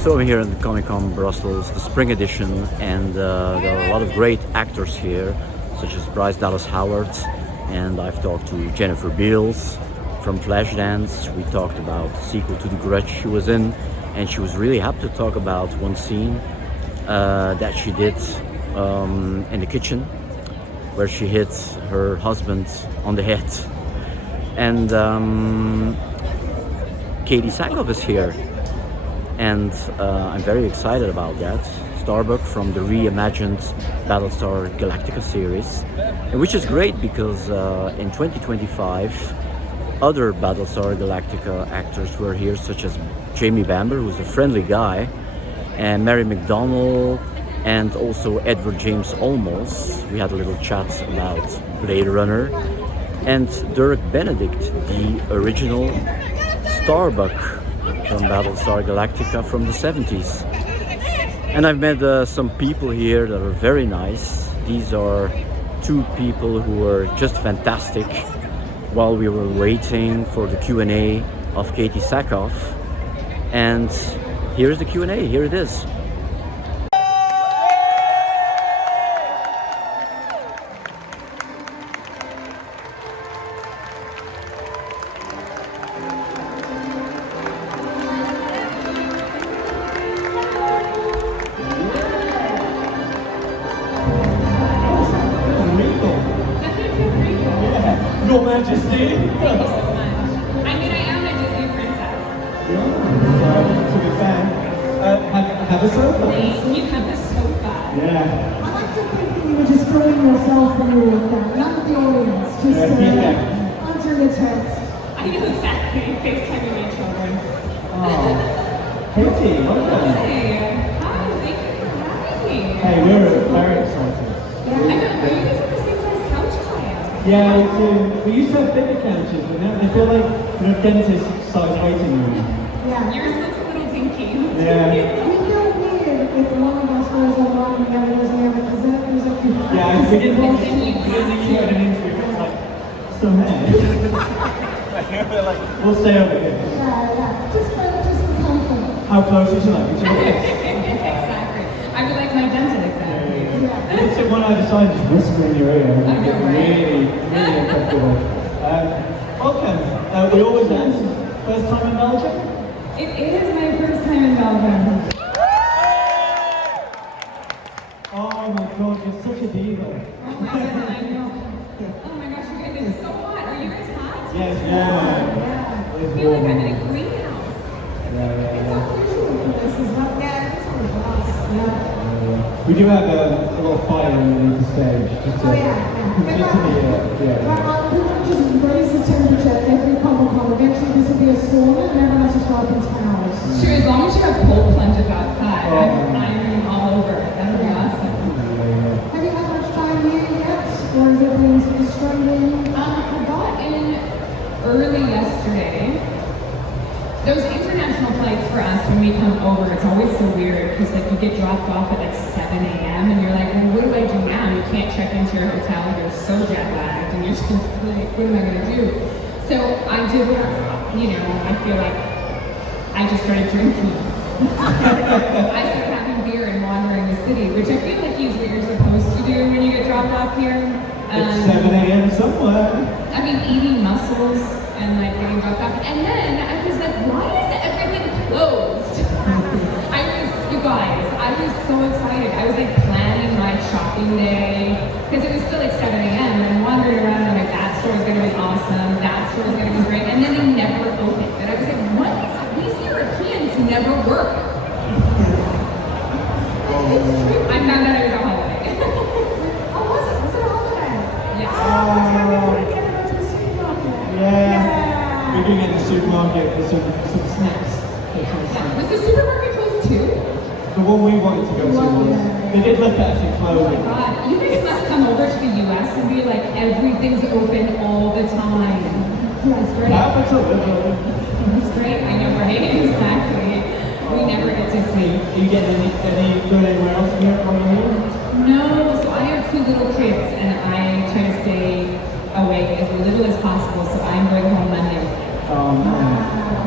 So I'm here in the Comic-Con Brussels, the spring edition, and there are a lot of great actors here, such as Bryce Dallas Howard, and I've talked to Jennifer Beals from Flashdance. We talked about the sequel to The Grudge she was in, and she was really happy to talk about one scene that she did in the kitchen, where she hit her husband on the head. And Katee Sackhoff is here. And I'm very excited about that. Starbuck from the reimagined Battlestar Galactica series, and which is great because in 2025 other Battlestar Galactica actors were here, such as Jamie Bamber, who's a friendly guy, and Mary McDonnell, and also Edward James Olmos. We had a little chat about Blade Runner, and Dirk Benedict, the original Starbuck from Battlestar Galactica from the 70s. And I've met some people here that are very nice. These are two people who were just fantastic while we were waiting for the Q&A of Katee Sackhoff. And here's the Q&A, here it is. Your Majesty. Thank you so much. I mean, I am a Disney princess. To be fair, have a sofa. Thank you. Have the sofa. Yeah. I like to think that you were just throwing yourself when you were that, not the audience, just answering the text. I know exactly. FaceTiming my children. Oh, Katee, welcome. Hi. Hi. Thank you for having me. Hey, we're very excited. I know. Are you guys on the same size couch as I am? Yeah, we used to have bigger couches, but now they feel like dentist-sized waiting room. Yeah. Yours looks a little dinky. Yeah. We feel weird if one of us goes along and the other goes there, because then it feels like you have Yeah, to we didn't sit think you had an interview, it's like, so hey. We'll stay over here. Yeah. Just be comfortable. How close would you like? Exactly. I would like my dental exactly. Yeah. You can sit one either side and just whisper in your ear. I know, Get right? really uncomfortable. Welcome. We always ask, first time in Belgium? It is my first time in Belgium. Oh my god, you're such a diva. Oh my god, I know. Oh my gosh, you guys, it's so hot. Are you guys hot? Yes, Yeah. I feel like I'm in a greenhouse. It's unusual for this as well. Yeah, it's sort of us. Yeah. We do have a little fire underneath the stage. Just to, Oh yeah. just to be, yeah. People just raise the temperature at every Comic-Con. Eventually this will be a sauna and everyone has to show up in towels. Sure, as long as you have cold plunges outside, Oh. I'm all over. That'll be awesome. Have you had much time here yet? Or is it been sort of struggling? I got in early yesterday. Those international flights for us, when we come over, it's always so weird because like you get dropped off at like 7 a.m. and you're like, well, what do I do now? You can't check into your hotel. You're so jet lagged and you're just like, what am I going to do? So I did, I feel like I just started drinking. I started having beer and wandering the city, which I feel like is what you're supposed to do when you get dropped off here. It's 7 a.m. somewhere. I mean, eating mussels and like getting dropped off. And then I was like, why is everything closed? You guys, I was so excited. I was like planning my shopping day because it was still like 7 a.m. and I'm wandering around and like, that store's gonna be awesome, that store's gonna be great. And then they never opened. And I was like, what is it? These Europeans never work. I found out it was a holiday. Oh, was it? Was it a holiday? Yeah. We're going to go to the supermarket. Yeah. We do get the supermarket for some snacks. Was the supermarket closed too? The one we wanted to go to was, they did look at us in Oh clothing. my god, you guys must come over to the US and be like, everything's open all the time. That's great. Capital. That's great. I know, right? Exactly. We never get to see. Do you get any good anywhere else in Europe while you're here? No, so I have 2 little kids and I try to stay awake as little as possible, so I'm going home Monday. Oh man.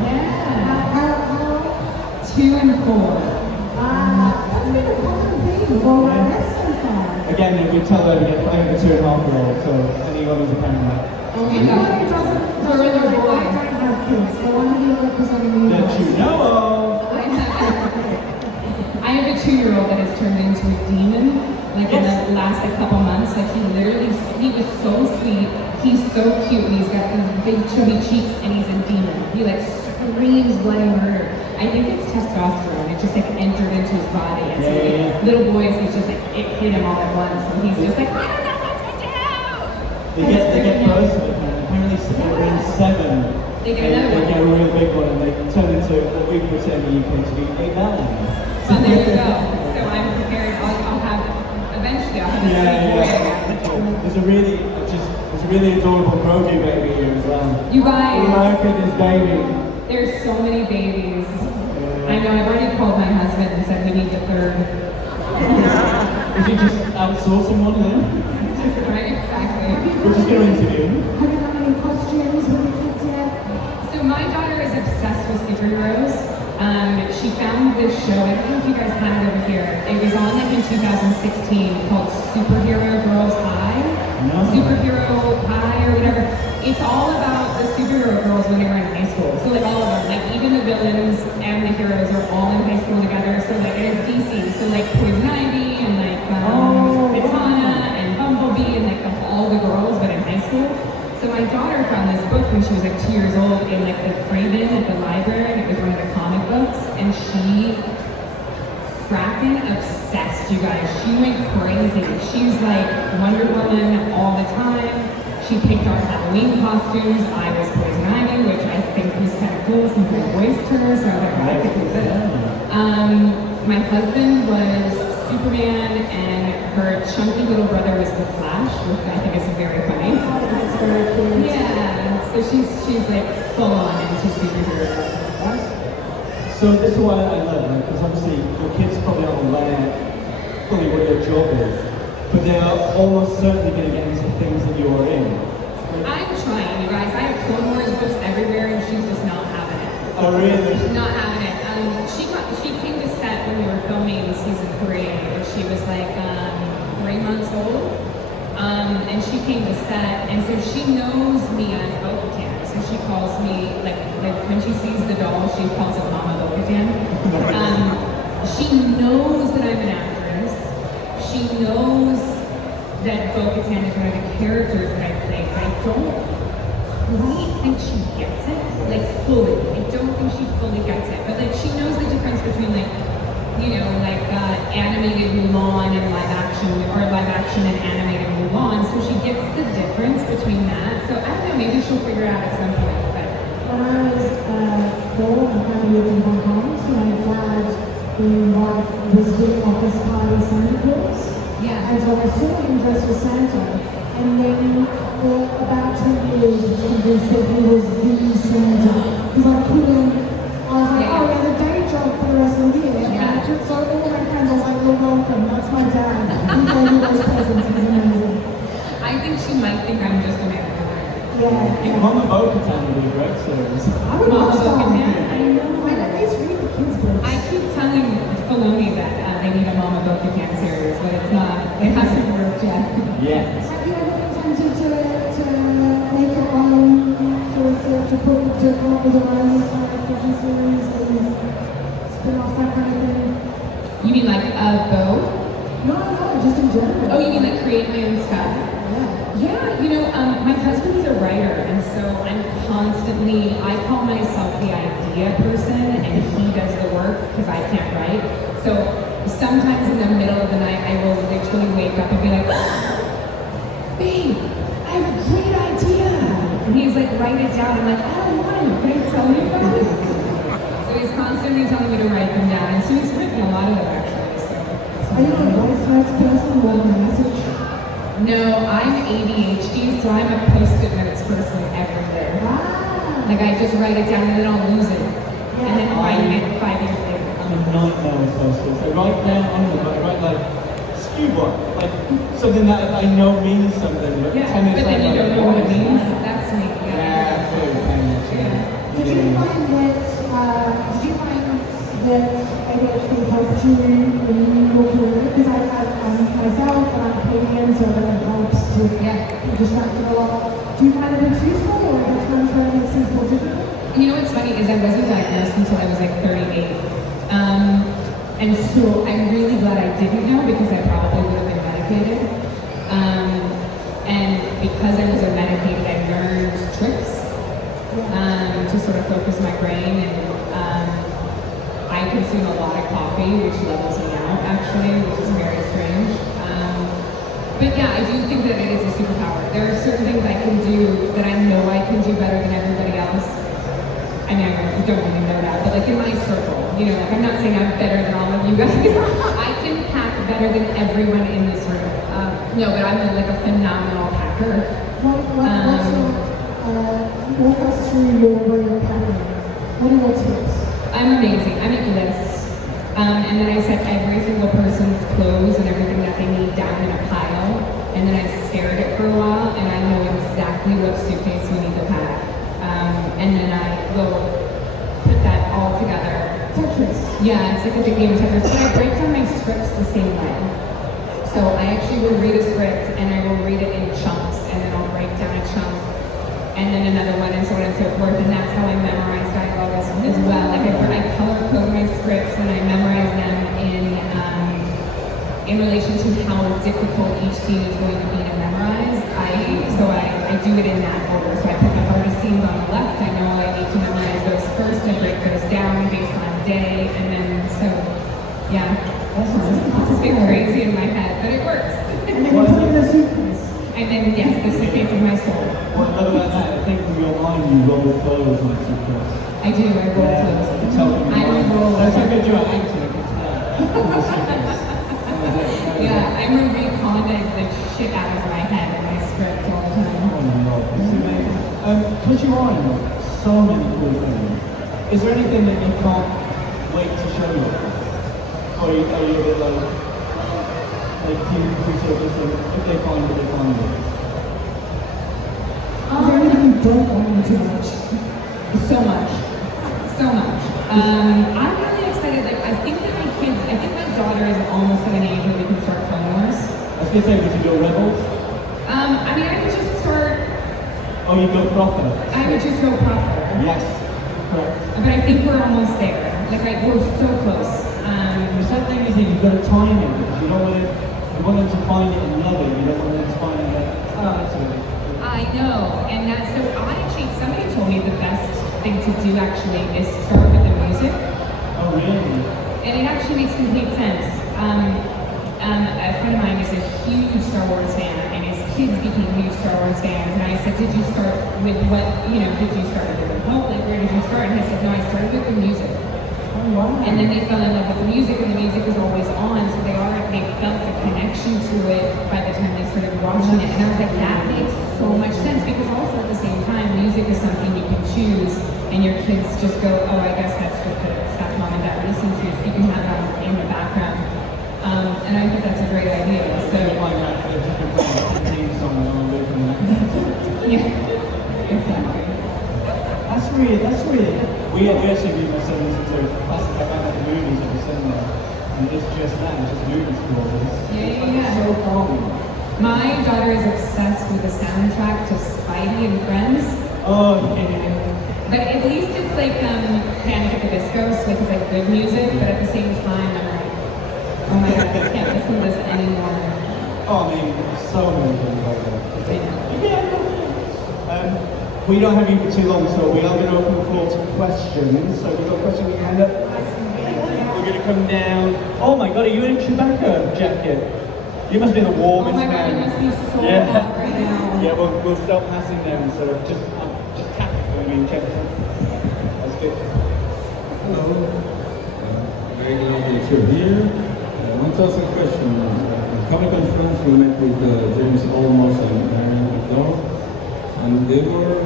Yeah. How 2 and 4. That's been a common theme for our guests so far. Again, we tell her we get 2.5-year-old, so anyone who's a parent. Anyone who doesn't Girl or boy? I don't have kids, so I'm going to be representing you. That you know of. I have a 2-year-old that has turned into a demon, like in the last couple months. Like he was so sweet, he's so cute, and he's got these big chubby cheeks, and he's a demon. He like screams bloody murder. I think it's testosterone. It just like entered into his body, and so like, little boys, he's just like it hit him all at once, and he's just like, I don't know what to do. They get close to it, man. Apparently, when 7. They get another one. They get a really big one, and they turn into what we would say in the UK to be a melon. So there you go. So I'm prepared. I'll have eventually. I'll have a sweet boy again. There's a really adorable Grogu baby here as well. You guys. Look at this baby. There's so many babies. I know. I've already called my husband and said we need the 3rd. Is he just outsourcing one of them? Right? Exactly. We're just going to interview him. Have you done any costumes with the kids yet? So my daughter is obsessed with superheroes. She found this show, I don't know if you guys had it over here. It was on like in 2016 called Superhero Girls High. No. Superhero High or whatever. It's all about the superhero girls when they were in high school. So like all of them, like even the villains and the heroes are all in high school together. So like it's DC. So like Poison Ivy and like Katana and Bumblebee and like all the girls but in high school. So my daughter found this book when she was like 2 years old in like the frame-in at the library, and it was one of the comic books, and she fracking obsessed, you guys. She went crazy. She was like Wonder Woman all the time. She picked our Halloween costumes. I was Poison Ivy, which I think was kind of cool since I voiced her, so I was like, I could do this. My husband was Superman, and her chunky little brother was the Flash, which I think is very funny. That's very cute. Yeah, so she's like full on into superheroes. So this is why I love it, because obviously your kids probably aren't aware fully what your job is, but they're almost certainly going to get into things that you're in. I'm trying, you guys. I have Clone Wars books everywhere, and she's just not having it. Oh really? Not having it. She came to set when we were filming season 3, and she was like 3 months old. And she came to set, and so she knows me as Bo-Katan. So she calls me, like when she sees the doll, she calls it Mama Bo-Katan. She knows that I'm an actress. She knows that Bo-Katan is one of the characters that I play. I don't quite think she gets it, like fully. I don't think she fully gets it, but like she knows the difference between like, you know, like animated Mulan and live action, or live action and animated Mulan. So she gets the difference between that. So I don't know, maybe she'll figure it out at some point. But When I was 4, my family lived in Hong Kong, so my dad, being white, was doing office party Santa Claus. yeah, And so I saw him dressed as Santa, and then for about 10 years, he said he was the Santa. Because I couldn't, I was like, oh, there's a day job for the rest of the year. Yeah. And so all my friends, I was like, you're welcome, that's my dad. He gave me those presents, he's amazing. I think she might think I'm just a man. Yeah. Mama Bo-Katan would be a great series. I would Mama watch that. Bo-Katan. I know. I at least read the kids' books. I keep telling Filoni that they need a Mama Bo-Katan series, but it's not, it hasn't worked yet. Yes. Have you ever attempted to make your own, to come up with your own fiction series and spin off that kind of thing? You mean like Bo? No, just in general. Oh, you mean like create my own stuff? Yeah. Yeah, you know, my husband's a writer, and so I'm constantly, I call myself the idea person, and he does the work because I can't write. So sometimes in the middle of the night, I will literally wake up and be like, babe, I have a great idea. And he's like, write it down. I'm like, I don't want to. Can I tell you about it? So he's constantly telling me to write them down, and so he's written a lot of them actually. So. Are you a voice notes person or a message? No, I'm ADHD, so I'm a post-it notes person everywhere. Ah. Like I just write it down and then I'll lose it. And then find it 5 years later. I'm a nightmare with posters. I write down on them, I write like scuba, like something that I know means something. But Yeah, 10 minutes but then you later, don't know what it means. That's me. Yeah, absolutely. Did you find that during your career? Because I'm myself and I'm Canadian, so that helps to be distracted a lot. Do you find it useful, or are there times where it makes things more difficult? You know what's funny is I wasn't diagnosed until I was like 38. And so I'm really glad I didn't know because I probably would have been medicated. And because I was medicated, I learned tricks to sort of focus my brain. And I consume a lot of coffee, which levels me out actually, which is very strange. But yeah, I do think that it is a superpower. There are certain things I can do that I know I can do better than everybody else. I mean, I don't really know that, but like in my circle, you know, like I'm not saying I'm better than all of you guys. I can pack better than everyone in this room. No, but I'm like a phenomenal packer. Walk us through your way of packing. What are your tips? I'm amazing. I make lists. And then I set every single person's clothes and everything that they need down in a pile. And then I stare at it for a while and I know exactly what suitcase we need to pack. And then I will put that all together. Tetris. Yeah, it's like a big game of Tetris. But I break down my scripts the same way. So I actually will read a script and I will read it in chunks and then I'll break down a chunk and then another one and so on and so forth. And that's how I memorize dialogue as well. Like I color code my scripts and I memorize them in relation to how difficult each scene is going to be to memorize. I do it in that order. So I put the hardest scenes on the left. I know I need to memorize those first. I break those down based on day, and then so yeah. It's a bit crazy in my head, but it works. And then you put it in a suitcase. And then yes, the suitcase of my soul. What about that? I think from your mind you roll clothes on a suitcase. I do. I roll clothes. I'm a roller. That's how good you are acting. I can tell. Yeah, I'm a reconding the shit out of my head and my script all the time. Oh my god, it's amazing. Because you are in so many cool things, is there anything that you can't wait to show you? Or are you a bit like you sort of just like, if they find it, they find it? Is there anything you don't want me too much? So much. So much. I'm really excited. Like, I think my daughter is almost at an age where we can start Clone Wars. I was going to say, would you go Rebels? I mean, I would just start. Oh, you go proper? I would just go proper. Yes, correct. But I think we're almost there. Like, we're so close. The sad thing is that you've got to time it because you don't want it. You want them to find it and love it. You don't want them to find it like, oh, that's good. I know, and that's so. Somebody told me the best thing to do actually is start with the music. Oh, really? And it actually makes complete sense. A friend of mine is a huge Star Wars fan, and his kids became huge Star Wars fans. And I said, did you start with what, did you start with the remote? Like, where did you start? And he said, no, I started with the music. Oh, wow. And then they fell in love with the music, and the music was always on, so they felt a connection to it by the time they started watching it. And I was like, that makes so much sense, because also at the same time, music is something you can choose, and your kids just go, oh, I guess that's just the stuff mom and dad listen to, so you can have that in the background. And I think that's a great idea. So you might have a different theme song on the yeah, exactly. That's really. We actually do my son listen to classic like the movies every Sunday, and it's just that, it's just movie scores. Yeah. So calming. My daughter is obsessed with the soundtrack to Spidey and Friends. Oh yeah. But at least it's like Panic at the Disco, so it's like good music, but at the same time I'm like, oh my god, I can't listen to this anymore. Oh, I mean, so many things like that. Yeah. We don't have you for too long, so we are going to open the floor to questions. So we've got a question with your hand up. We're going to come down. Oh my god, are you in a Chewbacca jacket? You must be the warmest Oh my god, man. it must be so hot right now. Yeah, we'll start passing them, so just tap it for me and check it. That's good. Hello. Very glad that you're here. I want to ask a question. At Comic-Con France, we met with James Olmos and Marion McDowell, and they were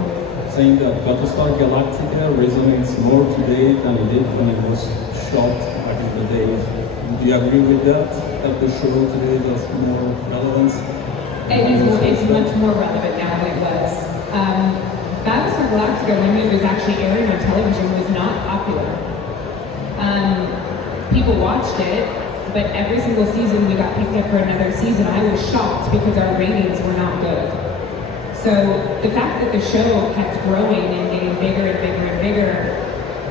saying that Battlestar Galactica resonates more today than it did when it was shot back in the days. Do you agree with that? That the show today has more relevance? It's much more relevant now than it was. Battlestar Galactica, when it was actually airing on television, was not popular. People people watched it, but every single season we got picked up for another season. I was shocked because our ratings were not good. So the fact that the show kept growing and getting bigger and bigger and bigger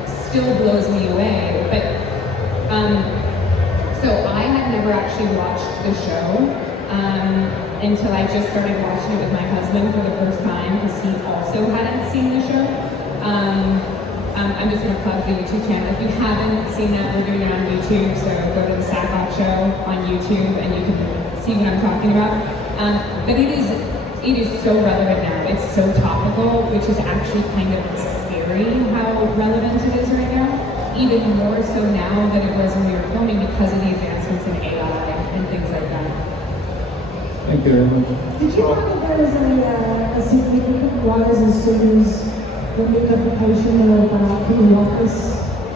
still blows me away. But so I had never actually watched the show until I just started watching it with my husband for the first time because he also hadn't seen the show. I'm just going to plug the YouTube channel. If you haven't seen that, we're doing it on YouTube, so go to the Sackhoff Show on YouTube and you can see what I'm talking about. But it is so relevant now. It's so topical, which is actually kind of scary how relevant it is right now. Even more so now than it was when we were filming because of the advancements in AI and things like that. Thank you very much. Did you find that there was a significant rise as soon as the unification of the Office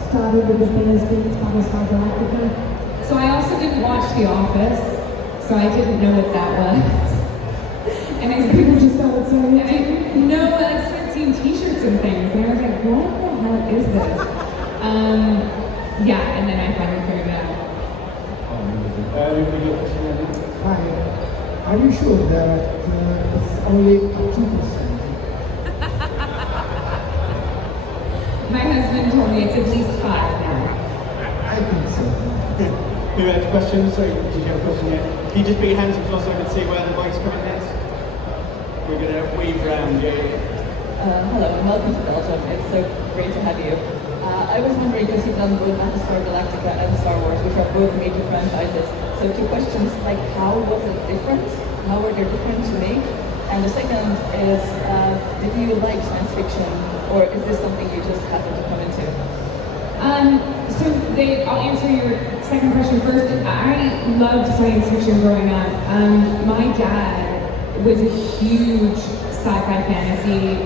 started with the BSB Battlestar Galactica? So I also didn't watch The Office, so I didn't know what that was. And I People just started saying it. no, I started seeing T-shirts and things, and I was like, what the hell is this? Yeah, and then I finally figured it out. Hi. Are you sure that it's only 2%? My husband told me it's at least 5 now. I think so. Who had questions? Sorry, did you have a question yet? Can you just put your hands up so I can see where the mic's coming next? We're going to weave round, yeah. Hello and welcome to Belgium. It's so great to have you. I was wondering, because you've done both Battlestar Galactica and Star Wars, which are both major franchises. So 2 questions, like how was it different? How were they different to make? And the second is, did you like science fiction, or is this something you just happened to come into? I'll answer your second question first. I loved science fiction growing up. My dad was a huge sci-fi fantasy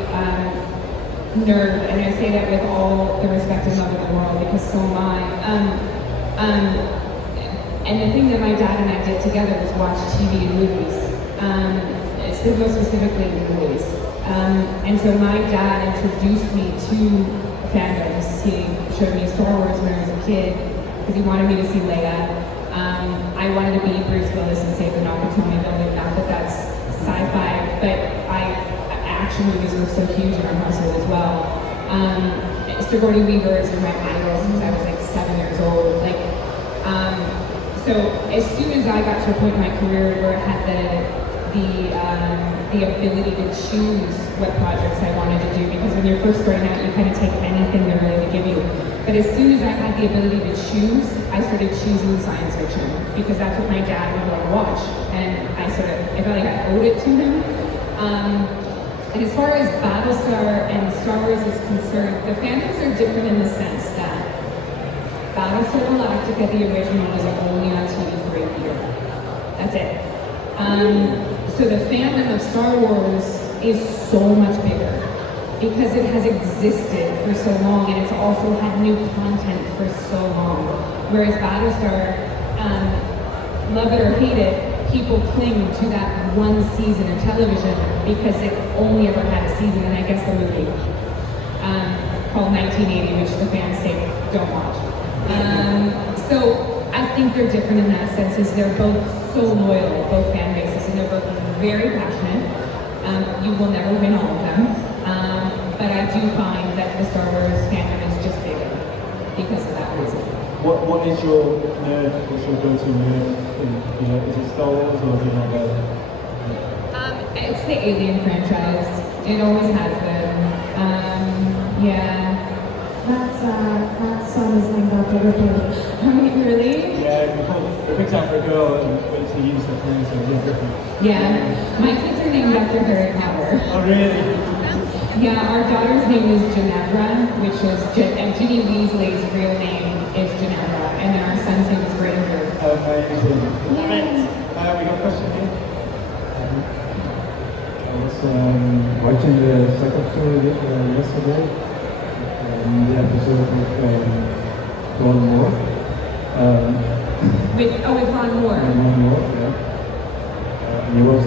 nerd, and I say that with all the respect and love in the world because so am I. And the thing that my dad and I did together was watch TV and movies. Most specifically movies. And so my dad introduced me to fandoms. He showed me Star Wars when I was a kid because he wanted me to see Leia. I wanted to be Bruce Willis and save the Nakatomi building. Not that that's sci-fi, but action movies were so huge in our household as well. Sigourney Weaver is my idol since I was like 7 years old. So as soon as I got to a point in my career where I had the ability to choose what projects I wanted to do, because when you're first starting out, you kind of take anything they're willing to give you. But as soon as I had the ability to choose, I started choosing science fiction because that's what my dad would want to watch, and I felt like I owed it to him. And as far as Battlestar and Star Wars is concerned, the fandoms are different in the sense that Battlestar Galactica, the original, was only on TV for a year. That's it. So the fandom of Star Wars is so much bigger because it has existed for so long and it's also had new content for so long. Whereas Battlestar, love it or hate it, people cling to that one season of television because it only ever had a season, and I guess the movie called 1980, which the fans say don't watch. So I think they're different in that sense, is they're both so loyal, both fan bases, and they're both very passionate. You will never win all of them, but I do find that the Star Wars fandom is just bigger because of that reason. What is your nerd? What's your go-to nerd? Is it Star Wars or do you not go? It's the Alien franchise. It always has been. Yeah. That son is named after Ripley. Really? Yeah, we picked out for a girl and went to use the thing, so yeah, different. Yeah. My kids are named after Harry Potter. Oh, really? Yeah, our daughter's name is Ginevra, which is Ginny Weasley's real name is Ginevra, and then our son's name is Granger. Amazing. Love it. We got a question here. I was watching the Sackhoff story yesterday. The episode with Ron Moore. With Ron Moore. Ron Moore, yeah. He was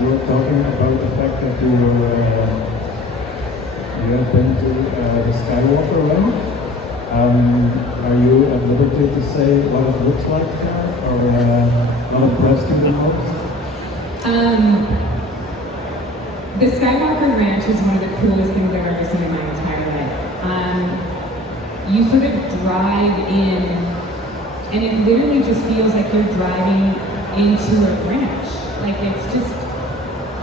you were talking about the fact that you have been to the Skywalker run. Are you at liberty to say what it looks like there, or not a press can be hosted? The Skywalker Ranch is one of the coolest things I've ever seen in my entire life. You sort of drive in, and it literally just feels like you're driving into a ranch. Like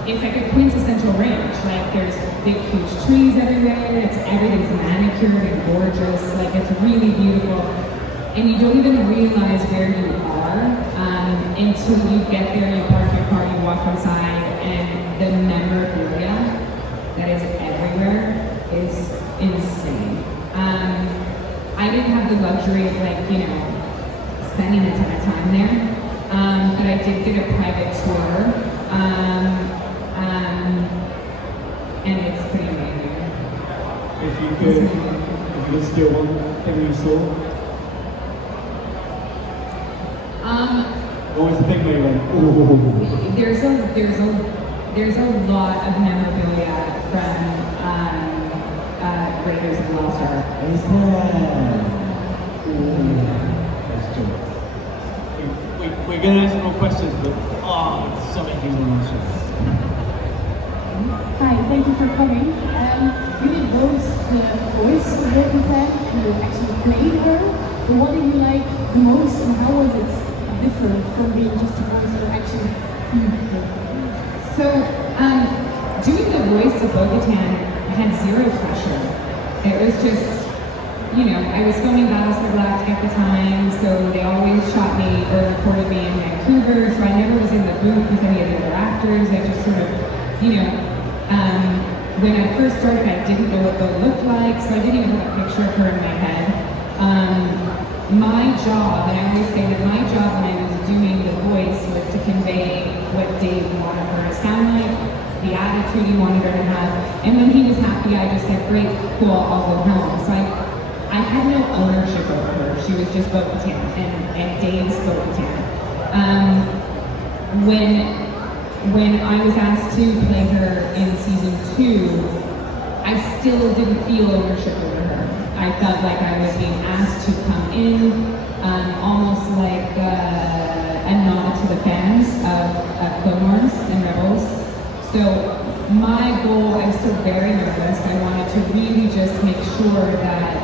it's like a quintessential ranch. Like there's big, huge trees everywhere. Everything's manicured and gorgeous. Like it's really beautiful, and you don't even realize where you are until you get there. You park your car, you walk inside, and the memorabilia that is everywhere is insane. I didn't have the luxury of spending a ton of time there, but I did get a private tour, and it's pretty amazing. If you could steal one thing you saw, what was the thing where you went, ooh? There's a lot of memorabilia from Raiders of the Lost Ark. Is there? That's true. We're going to ask more questions, but so many things on our show. Hi, thank you for coming. You did both the voice of Bo-Katan and you actually played her. But what did you like the most and how was it different from being just a voice or actually being her? So, doing the voice of Bo-Katan had zero pressure. It was just, I was filming Battlestar Galactica at the time, so they always shot me or recorded me in Vancouver, so I never was in the booth with any of the other actors. I just sort of, when I first started, I didn't know what Bo looked like, so I didn't even have a picture of her in my head. My job, and I always say that my job when I was doing the voice was to convey what Dave wanted her to sound like, the attitude he wanted her to have, and when he was happy, I just said, great, cool, I'll go home. So I had no ownership over her. She was just Bo-Katan, and Dave's Bo-Katan. When I was asked to play her in season 2, I still didn't feel ownership over her. I felt like I was being asked to come in, almost like a nod to the fans of Clone Wars and Rebels. So my goal, I was still very nervous. I wanted to really just make sure that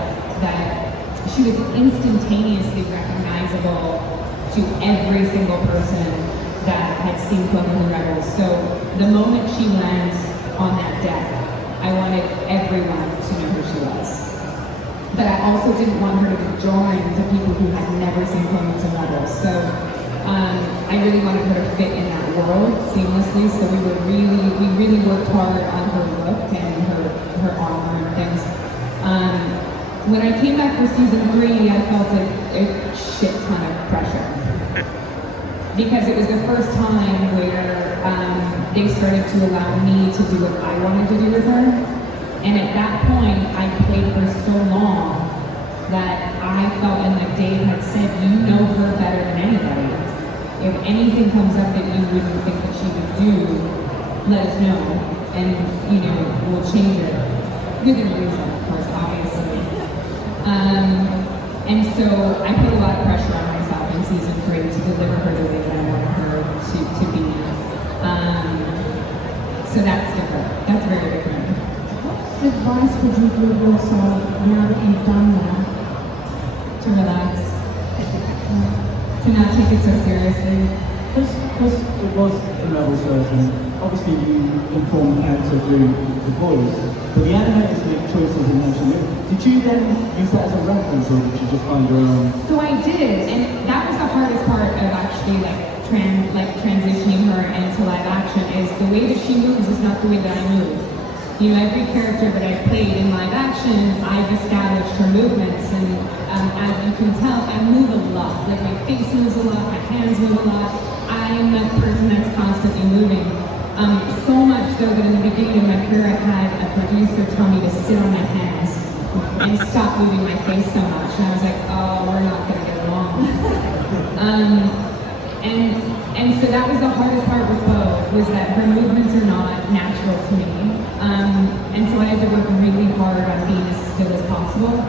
she was instantaneously recognizable to every single person that had seen Clone Wars and Rebels. So the moment she lands on that deck, I wanted everyone to know who she was. But I also didn't want her to be jarring to people who had never seen Clone Wars and Rebels. So I really wanted her to fit in that world seamlessly. So we really worked hard on her look and her armor and things. When I came back for season 3, I felt a shit ton of pressure. Because it was the first time where they started to allow me to do what I wanted to do with her. And at that point, I played her so long that I felt, and like Dave had said, you know her better than anybody. If anything comes up that you wouldn't think that she would do, let us know, and we'll change it. Within reason, of course, obviously. And so I put a lot of pressure on myself in season 3 to deliver her the way that I wanted her to be. So that's different. That's very different. What advice would you give yourself now that you've done that? To relax. To not take it so seriously. Because it was in Rebels version, obviously you inform the character through the voice, but the animators make choices in motion. Did you then use that as a reference, or did you just find your own? So I did, and that was the hardest part of actually transitioning her into live action. Is the way that she moves is not the way that I move. Every character that I played in live action, I've established her movements, and as you can tell, I move a lot. Like my face moves a lot, my hands move a lot. I'm a person that's constantly moving. So much so that in the beginning of my career, I had a producer tell me to sit on my hands and stop moving my face so much. And I was like, oh, we're not going to get along. And so that was the hardest part with Bo, was that her movements are not natural to me. And so I had to work really hard on being as still as possible.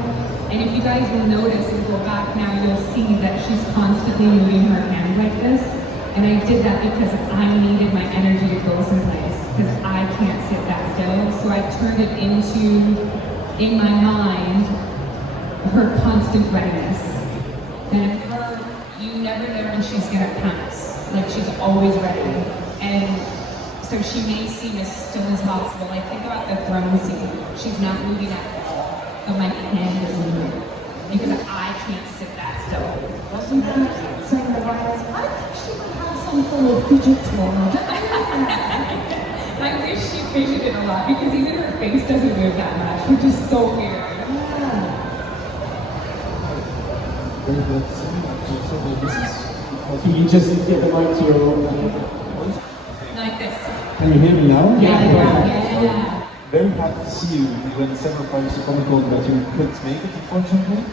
And if you guys will notice and go back now, you'll see that she's constantly moving her hand like this. And I did that because I needed my energy to go someplace, because I can't sit that still. So I turned it into, in my mind, her constant readiness. And her, you never know when she's gonna pounce. Like, she's always ready. And so she may seem as still as possible. Like, think about the throne scene. She's not moving at all, but my hand is moving. Because I can't sit that still. Wasn't that saying the right? I think she would have some form of fidget toy. I wish she fidgeted a lot, because even her face doesn't move that much, which is so weird. Very good. So this is Can you just get the mic to your Like this. Can you hear me now? Yeah. Very happy to see you. You went several times to Comic Con, but you couldn't make it, unfortunately.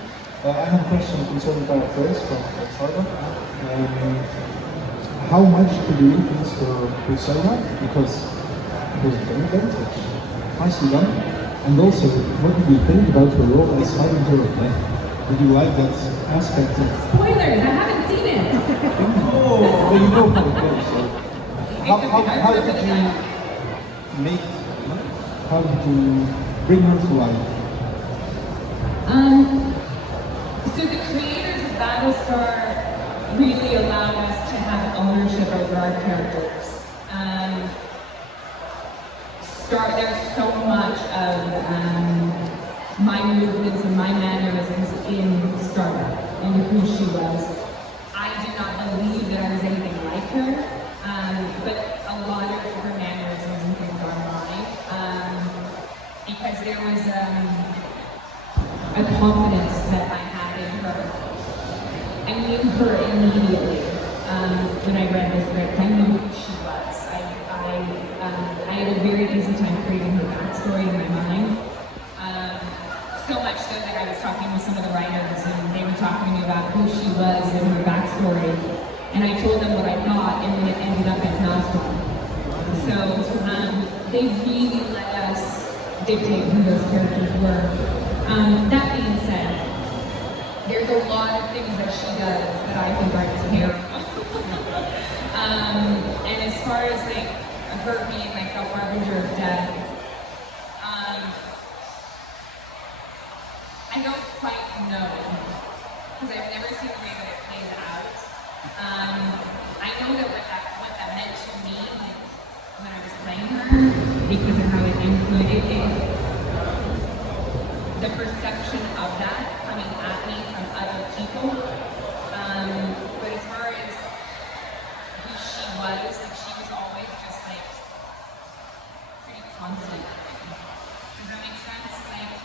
I have a question concerning characters from Starbuck. How much did you influence her persona? Because it was very good, nicely done. And also, what did you think about her role as fighting hero? Did you like that aspect of... Spoilers, I haven't seen it. Oh, well, you know how it goes. So how did you make... How did you bring her to life? So the creators of Battlestar really allowed us to have ownership over our characters. There's so much of my movements and my mannerisms in Starbuck and who she was. I do not believe that I was anything like her, but a lot of her mannerisms and things are mine, because there was a confidence that I had in her. I knew her immediately when I read this script. I knew who she was. I had a very easy time creating her backstory in my mind. So much so that I was talking with some of the writers, and they were talking to me about who she was and her backstory. And I told them what I thought, and then it ended up as Maelstrom. So they really let us dictate who those characters were. That being said, there's a lot of things that she does that I think are terrible. And as far as like her being like a harbinger of death, I don't quite know, because I've never seen the way that it plays out. I know that what that meant to me, like, when I was playing her, because of how it influenced the perception of that coming at me from other people. But as far as who she was, like, she was always just like pretty constant. Does that make sense? Like,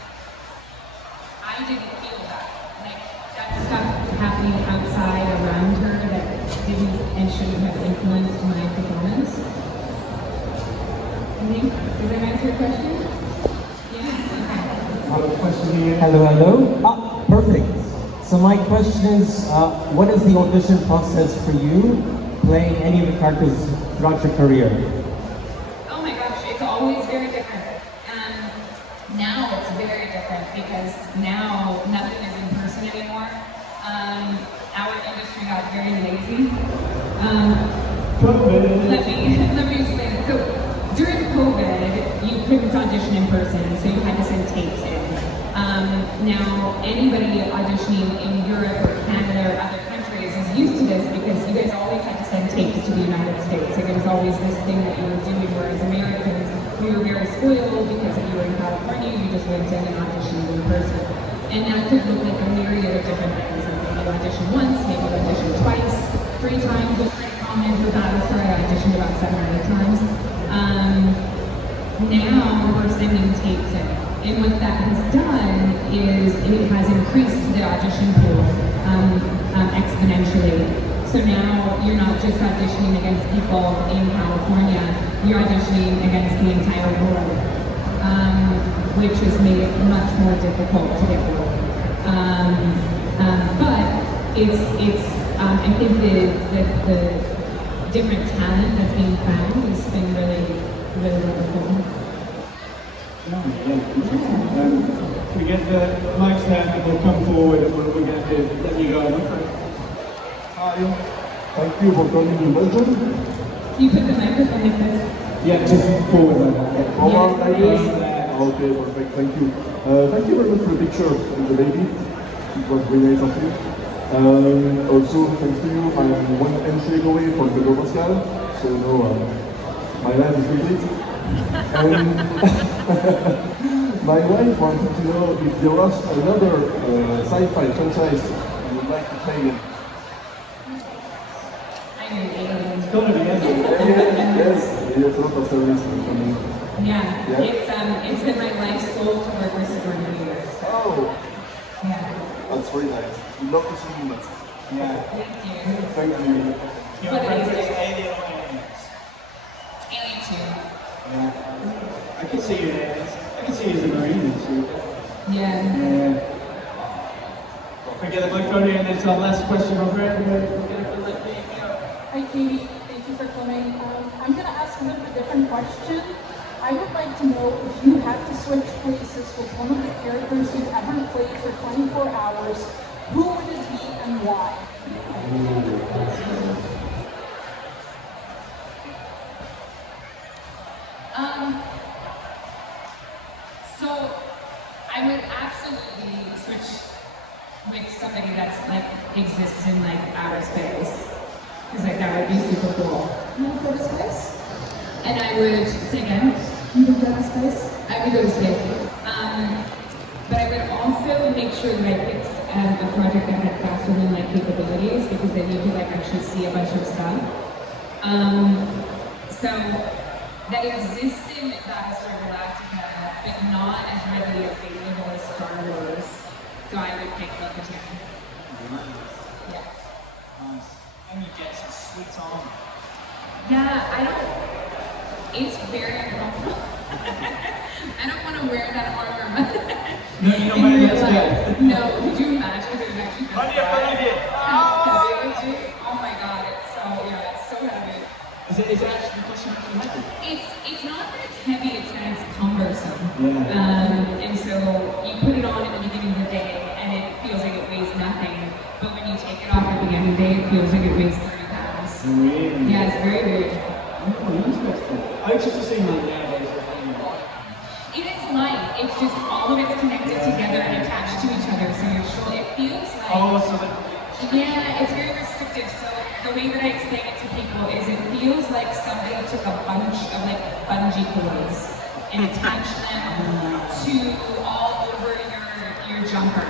I didn't feel that. Like, that stuff happening outside around her that didn't and shouldn't have influenced my performance. I think, does that answer your question? Hello. Perfect. So my question is, what is the audition process for you playing any of the characters throughout your career? Oh my gosh, it's always very different. Now it's very different because now nothing is in person anymore. Our industry got very lazy. Let me explain it. So during COVID, you couldn't audition in person, so you had to send tapes in. Now, anybody auditioning in Europe or Canada or other countries is used to this because you guys always had to send tapes to the United States. Like, it was always this thing that you were doing, whereas Americans, we were very spoiled because if you were in California, you just went in and auditioned in person. And that could look like a myriad of different things. Like, maybe you audition once, maybe you audition twice, 3 times was pretty common for Battlestar. I auditioned about 7 or 8 times. Now we're sending tapes in. And what that has done is it has increased the audition pool exponentially. So now you're not just auditioning against people in California, you're auditioning against the entire world, which has made it much more difficult to get work. But I think the different talent that's being found has been really, really wonderful. Yeah. We get the mics there and we'll come forward and we're going to let you go. Hi, thank you for coming to Belgium. Can you put the microphone like this? Yeah, just forward like that. Forward like this? Yeah. Okay, perfect, thank you. Thank you very much for the picture with the baby. It was really nice of you. Also, thanks to you, I'm one handshake away from the global scale, so you know, my life is complete. And my wife wanted to know if there was another sci-fi franchise you would like to play in. I knew aliens. It's gonna be ending. Yes, there's a lot of service for me. Yeah, it's been my life's goal to work with Sigourney Weaver. Oh, Yeah. that's very nice. We'd love to see you next. Yeah. Thank you. Thank you. Your favorite alien or aliens? Alien 2. Yeah. I can see you in aliens. I can see you as a marine too. Yeah. Yeah. We get the microphone here and then it's our last question over here. Hi Katie, thank you for coming. I'm going to ask a bit of a different question. I would like to know if you had to switch places with one of the characters you've ever played for 24 hours, who would it be and why? So I would absolutely switch with somebody that's like exists in like outer space. Because like that would be super cool. You want to go to space? And I would say again, You would go to space? I would go to space. But I would also make sure that I picked a project that had faster than light capabilities because then you could like actually see a bunch of stuff. So that exists in Battlestar Galactica, but not as readily available as Star Wars. So I would pick Bo-Katan. Yeah. Nice. And you get some sweet armor. Yeah, I don't. It's very uncomfortable. I don't want to wear that armor. No, you don't In mind real that's life. good. No, could you imagine if it was actually this guy? Oh my god, it's so, yeah, it's so heavy. Is it actually because you heavy? It's not that it's heavy, it's that it's cumbersome. Yeah. And so you put it on at the beginning of the day and it feels like it weighs nothing. But when you take it off at the end of the day, it feels like it weighs 30 pounds. Really? Yeah, it's very weird. Oh, interesting. I used to see like nowadays. It is light. It's just all of it's connected together and attached to each other. So you're sure it feels like. Oh, so that. Yeah, it's very restrictive. So the way that I explain it to people is it feels like somebody took a bunch of like bungee cords and attached them to all over your jumper,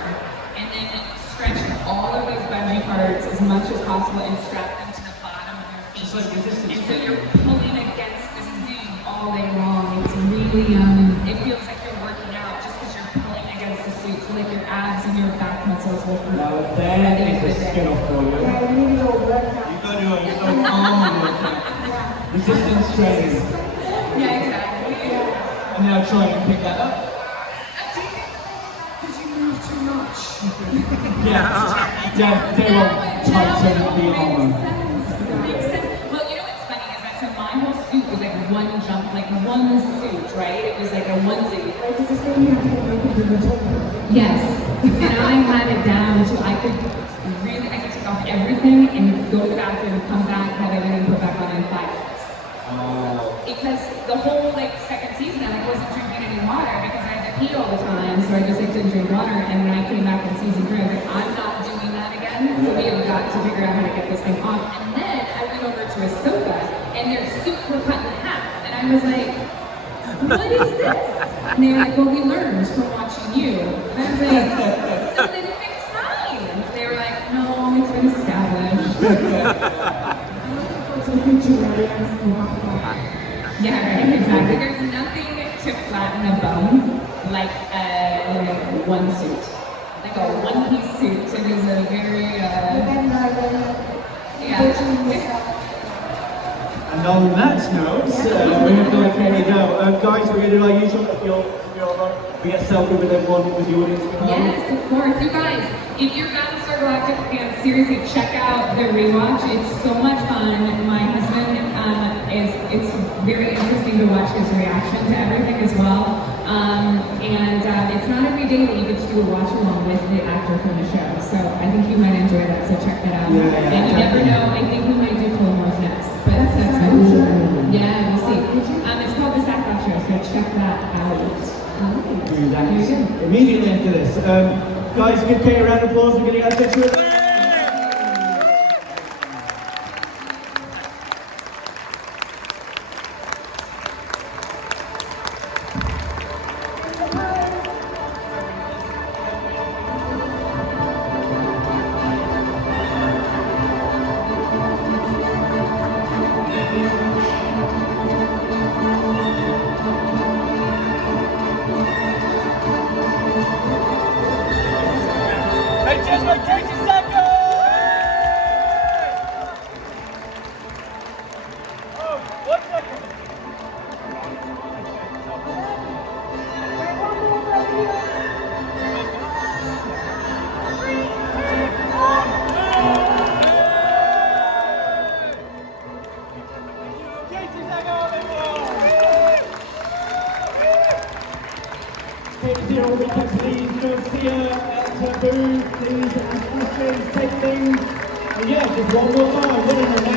and then stretched all of those bungee cords as much as possible and strapped them to the bottom of your feet. It's like resistance. And so you're pulling against the suit all day long. It's really it feels like you're working out just because you're pulling against the suit. So like your abs and your back muscles will hurt. Now that is a skill for you. Yeah, you need to go workout. You gotta do it. You gotta calm workout. Resistance training. Yeah, exactly. And now try and pick that up. Because you move too much. Yeah. They won't tighten the armor. Makes sense. Well, you know what's funny is that so my whole suit was like one jump, like one suit, right? It was like a onesie. Like, does this mean you have to get naked in the top? Yes. And I had it down to I could take off everything and go to the bathroom, come back, have everything put back on in 5 minutes. Because the whole like second season I wasn't drinking any water because I had to pee all the time, so I just like didn't drink water. And when I came back in season 3, I was like, I'm not doing that again. So we have got to figure out how to get this thing off. And then I went over to Ahsoka and their suits were cut in half. And I was like, what is this? And they were like, well, we learned from watching you. And I was like, so then fix mine. And they were like, no, it's been established. I'm looking forward to the future where we have some hot dog. Yeah, right, exactly. There's nothing to flatten a bone like one suit. Like a one-piece suit. So it is a very, yeah. And on that note, we're going to let Katie go. Guys, we're going to do our usual. If you're alright, we get selfie with everyone, with the audience. Yes, of course. You guys, if you're Battlestar Galactica fans, seriously, check out the rewatch. It's so much fun. My husband it's very interesting to watch his reaction to everything as well. It's not every day that you get to do a watch along with the actor from the show, so I think you might enjoy that. So check that out. And you never know. I think we might do Clone Wars next, but that's yeah, we'll see. It's called the Sackhoff Show, so check that out. Do that immediately after this. Guys, give Katee a round of applause. We're getting our picture of just like Katee Sackhoff! Oh, 1 second. Katee Sackhoff, Katie's here all weekend, please go see her at her booth, please ask questions, take things. And yeah, just one more time, winning